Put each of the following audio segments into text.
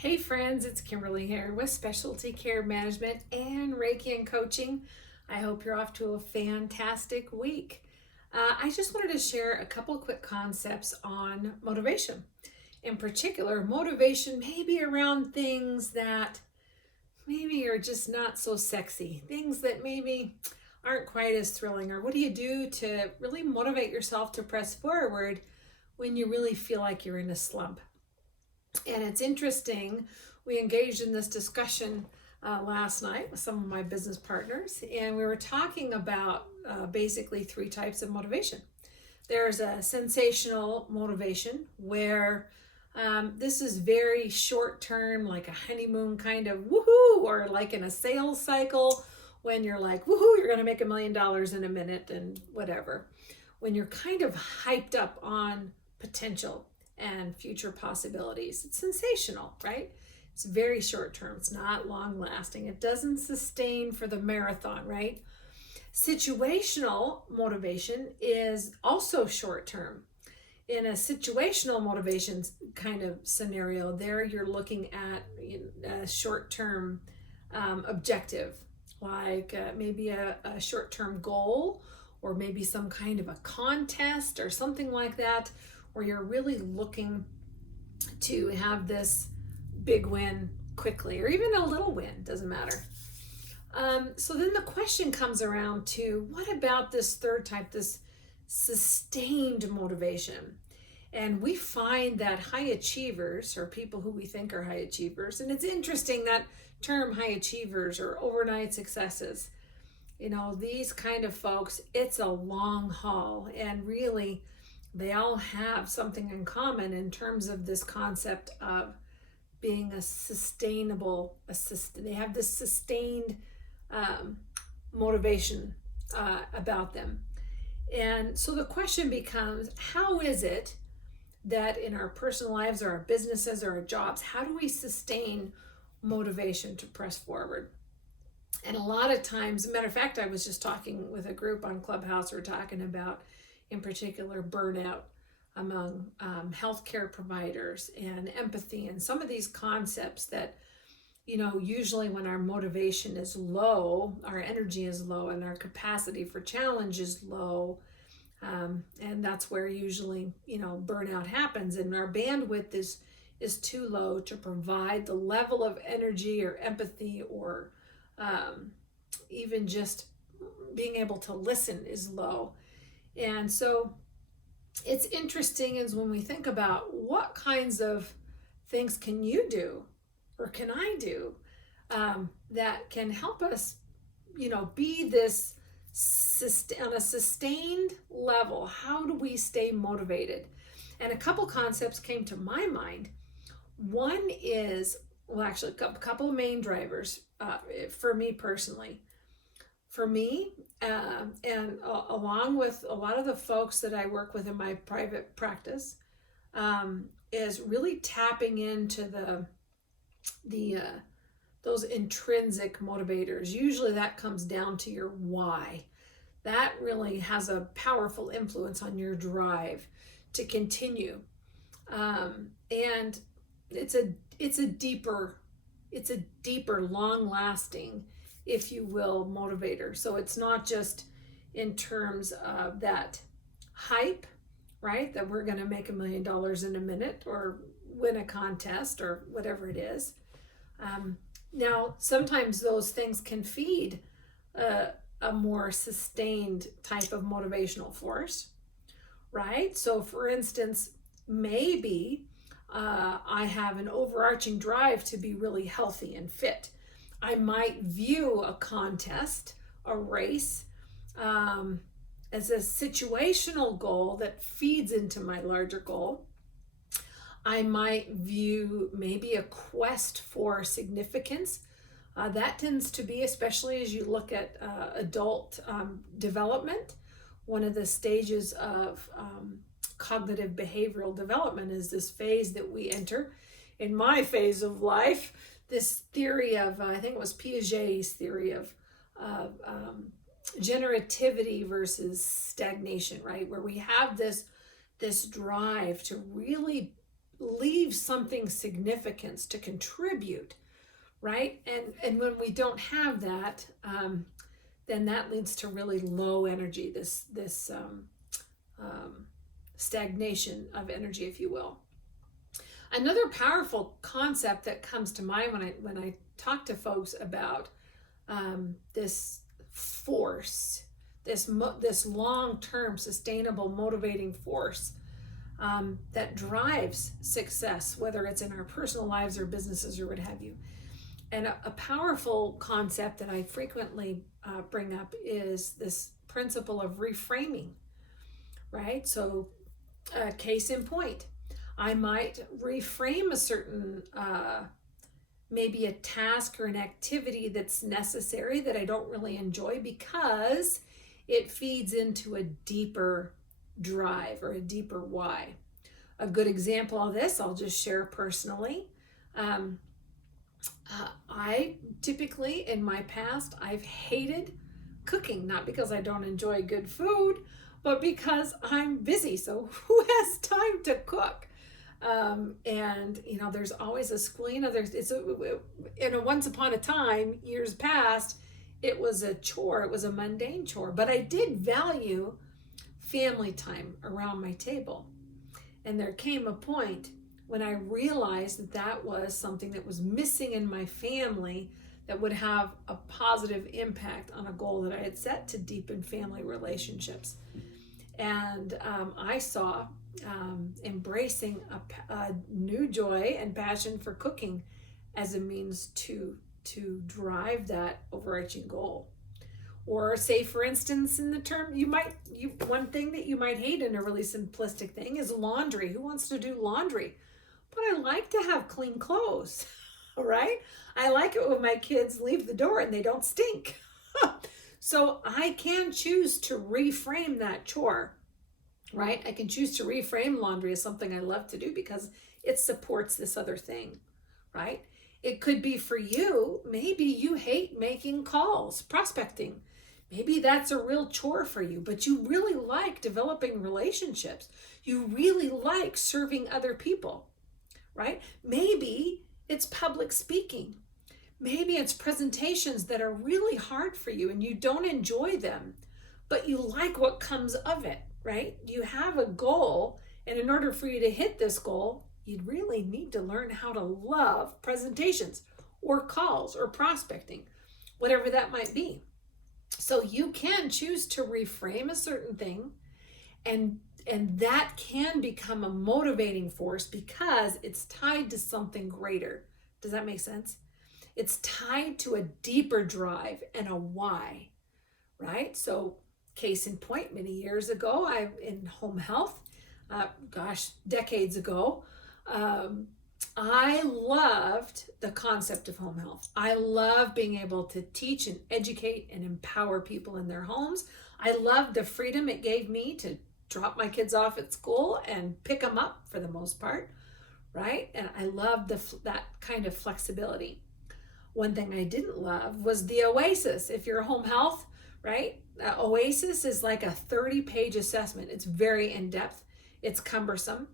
Hey friends, it's Kimberly here with Specialty Care Management and Reiki and Coaching. I hope you're off to a fantastic week. I just wanted to share a couple of quick concepts on motivation. In particular, motivation maybe around things that maybe are just not so sexy, things that maybe aren't quite as thrilling, or what do you do to really motivate yourself to press forward when you really feel like you're in a slump? And it's interesting, we engaged in this discussion last night with some of my business partners, and we were talking about basically three types of motivation. There's a sensational motivation where this is very short term, like a honeymoon kind of woohoo, or like in a sales cycle when you're like, woohoo, you're going to make $1 million in a minute and whatever. When you're kind of hyped up on potential and future possibilities. It's sensational, right? It's very short term. It's not long lasting. It doesn't sustain for the marathon, right? Situational motivation is also short term. In a situational motivation kind of scenario, there you're looking at a short term objective, like maybe a short term goal, or maybe some kind of a contest or something like that, where you're really looking to have this big win quickly, or even a little win, doesn't matter. So then the question comes around to, what about this third type, this sustained motivation? And we find that high achievers, or people who we think are high achievers, and it's interesting that term high achievers or overnight successes, these kind of folks, it's a long haul, and really they all have something in common in terms of this concept of being a sustainable, they have this sustained motivation about them. And so the question becomes, how is it that in our personal lives or our businesses or our jobs, how do we sustain motivation to press forward? And a lot of times, as a matter of fact, I was just talking with a group on Clubhouse. We're talking about, in particular, burnout among healthcare providers and empathy and some of these concepts that, usually when our motivation is low, our energy is low, and our capacity for challenge is low. And that's where usually, burnout happens, and our bandwidth is too low to provide the level of energy or empathy, or even just being able to listen is low. And so it's interesting is when we think about what kinds of things can you do, or can I do, that can help us, be this on a sustained level. How do we stay motivated? And a couple concepts came to my mind. One is, well, actually, a couple of main drivers for me personally. For me, and along with a lot of the folks that I work with in my private practice, is really tapping into those intrinsic motivators. Usually that comes down to your why. That really has a powerful influence on your drive to continue. And it's a deeper, long-lasting, if you will, motivator. So it's not just in terms of that hype, right? That we're going to make $1 million in a minute, or win a contest, or whatever it is. Now, sometimes those things can feed a more sustained type of motivational force, right? So for instance, maybe I have an overarching drive to be really healthy and fit. I might view a contest, a race, as a situational goal that feeds into my larger goal. I might view maybe a quest for significance. That tends to be, especially as you look at adult development, one of the stages of cognitive behavioral development is this phase that we enter. In my phase of life, this theory of, I think it was Piaget's theory of generativity versus stagnation, right? Where we have this drive to really leave something significance to contribute, right? And when we don't have that, then that leads to really low energy, this stagnation of energy, if you will. Another powerful concept that comes to mind when I talk to folks about this force, this long-term sustainable motivating force that drives success, whether it's in our personal lives or businesses or what have you. And a powerful concept that I frequently bring up is this principle of reframing, right? So case in point, I might reframe a certain, maybe a task or an activity that's necessary that I don't really enjoy because it feeds into a deeper drive or a deeper why. A good example of this, I'll just share personally. I typically, in my past, I've hated cooking, not because I don't enjoy good food, but because I'm busy. So who has time to cook? And there's always a school. Once upon a time, years past, it was a chore. It was a mundane chore, but I did value family time around my table. And there came a point when I realized that was something that was missing in my family that would have a positive impact on a goal that I had set to deepen family relationships. And I saw embracing a new joy and passion for cooking as a means to drive that overarching goal. Or say, for instance, in the term, one thing that you might hate in a really simplistic thing is laundry. Who wants to do laundry? But I like to have clean clothes, right? I like it when my kids leave the door and they don't stink. So I can choose to reframe that chore, right? I can choose to reframe laundry as something I love to do because it supports this other thing, right? It could be for you, maybe you hate making calls, prospecting. Maybe that's a real chore for you, but you really like developing relationships. You really like serving other people, right? Maybe it's public speaking. Maybe it's presentations that are really hard for you and you don't enjoy them, but you like what comes of it, right? You have a goal, and in order for you to hit this goal, you'd really need to learn how to love presentations or calls or prospecting, whatever that might be. So you can choose to reframe a certain thing, and that can become a motivating force because it's tied to something greater. Does that make sense? It's tied to a deeper drive and a why, right? So case in point, many years ago, in home health, decades ago, I loved the concept of home health. I love being able to teach and educate and empower people in their homes. I loved the freedom it gave me to drop my kids off at school and pick them up for the most part, right? And I loved that kind of flexibility. One thing I didn't love was the OASIS. If you're home health, right? OASIS is like a 30-page assessment. It's very in-depth. It's cumbersome.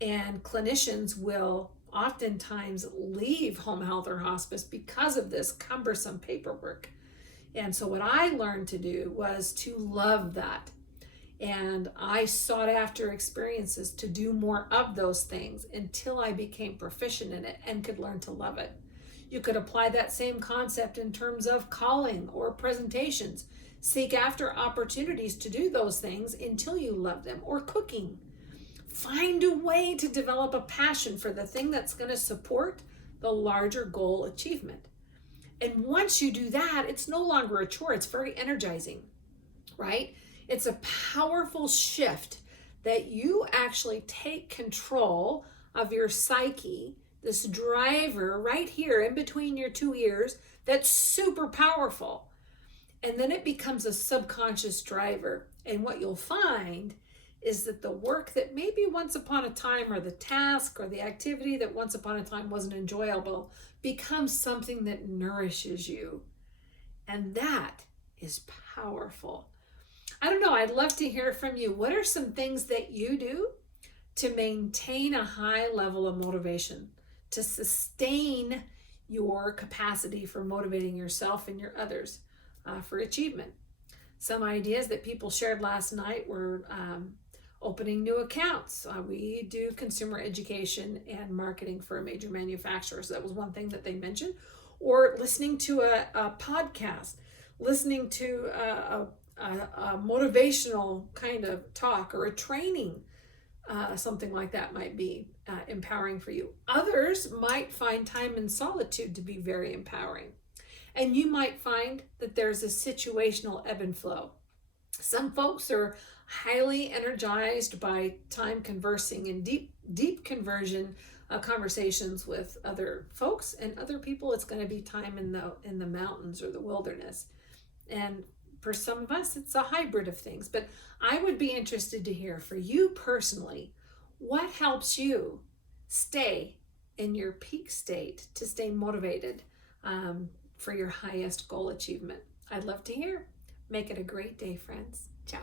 And clinicians will oftentimes leave home health or hospice because of this cumbersome paperwork. And so what I learned to do was to love that. And I sought after experiences to do more of those things until I became proficient in it and could learn to love it. You could apply that same concept in terms of calling or presentations. Seek after opportunities to do those things until you love them, or cooking. Find a way to develop a passion for the thing that's going to support the larger goal achievement. And once you do that, it's no longer a chore. It's very energizing, right? It's a powerful shift that you actually take control of your psyche, this driver right here in between your two ears that's super powerful. And then it becomes a subconscious driver. And what you'll find is that the work that maybe once upon a time, or the task or the activity that once upon a time wasn't enjoyable, becomes something that nourishes you. And that is powerful. I don't know, I'd love to hear from you. What are some things that you do to maintain a high level of motivation, to sustain your capacity for motivating yourself and your others for achievement. Some ideas that people shared last night were opening new accounts. We do consumer education and marketing for a major manufacturer, so that was one thing that they mentioned. Or listening to a podcast, listening to a motivational kind of talk or a training. Something like that might be empowering for you. Others might find time in solitude to be very empowering. And you might find that there's a situational ebb and flow. Some folks are highly energized by time conversing and deep conversion conversations with other folks, and other people it's going to be time in the mountains or the wilderness. And for some of us, it's a hybrid of things. But I would be interested to hear for you personally, what helps you stay in your peak state to stay motivated for your highest goal achievement? I'd love to hear. Make it a great day, friends. Ciao.